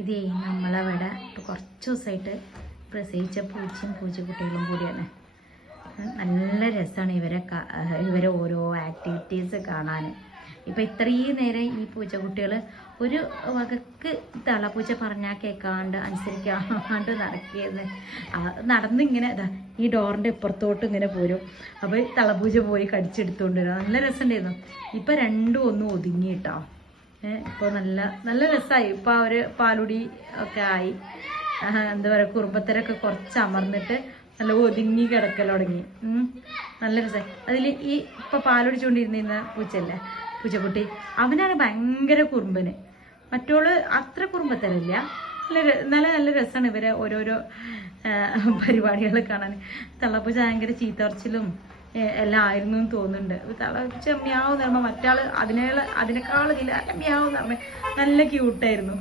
ഇതേ നമ്മളവിടെ കുറച്ച് ദിവസമായിട്ട് പ്രസവിച്ച പൂച്ചയും പൂച്ചക്കുട്ടികളും കൂടിയാണ്. നല്ല രസമാണ് ഇവരെ ഓരോ ആക്ടിവിറ്റീസ് കാണാൻ. ഇപ്പം ഇത്രയും നേരം ഈ പൂച്ചക്കുട്ടികൾ ഒരു വകക്ക് തളപ്പൂച്ച പറഞ്ഞാൽ കേൾക്കാണ്ട് അനുസരിക്കാണ്ട് നടക്കിയെന്ന് നടന്നിങ്ങനെ ഈ ഡോറിൻ്റെ ഇപ്പുറത്തോട്ട് ഇങ്ങനെ പോരും. അപ്പോൾ തളപ്പൂച്ച പോയി കടിച്ചെടുത്തുകൊണ്ട് വരും. നല്ല രസമുണ്ടായിരുന്നു. ഇപ്പം രണ്ടും ഒന്നും ഒതുങ്ങി കേട്ടോ. ഇപ്പോൾ നല്ല രസമായി. ഇപ്പോൾ അവർ പാലുടി ഒക്കെ ആയി. എന്താ പറയുക, കുറുമ്പത്തരൊക്കെ കുറച്ച് അമർന്നിട്ട് നല്ല ഒതുങ്ങി കിടക്കൽ തുടങ്ങി. നല്ല രസമായി. അതിൽ ഈ ഇപ്പം പാലുടിച്ചുകൊണ്ടിരുന്ന പൂച്ചല്ലേ, പൂച്ചക്കുട്ടി, അവനാണ് ഭയങ്കര കുറുമ്പന്. മറ്റോള് അത്ര കുറുമ്പത്തരമില്ല. നല്ല രസമാണ് ഇവരെ ഓരോരോ പരിപാടികൾ കാണാൻ. തള്ളപ്പൂച്ച ഭയങ്കര ചീത്തർച്ചിലും എല്ലാം ആയിരുന്നു എന്ന് തോന്നുന്നുണ്ട്. തള്ളപ്പൂച്ച മ്യാവ് എന്ന് പറയുമ്പോൾ മറ്റാൾ അതിനേക്കാൾ ഇതിൽ മ്യാവ് എന്ന് പറഞ്ഞാൽ നല്ല ക്യൂട്ടായിരുന്നു.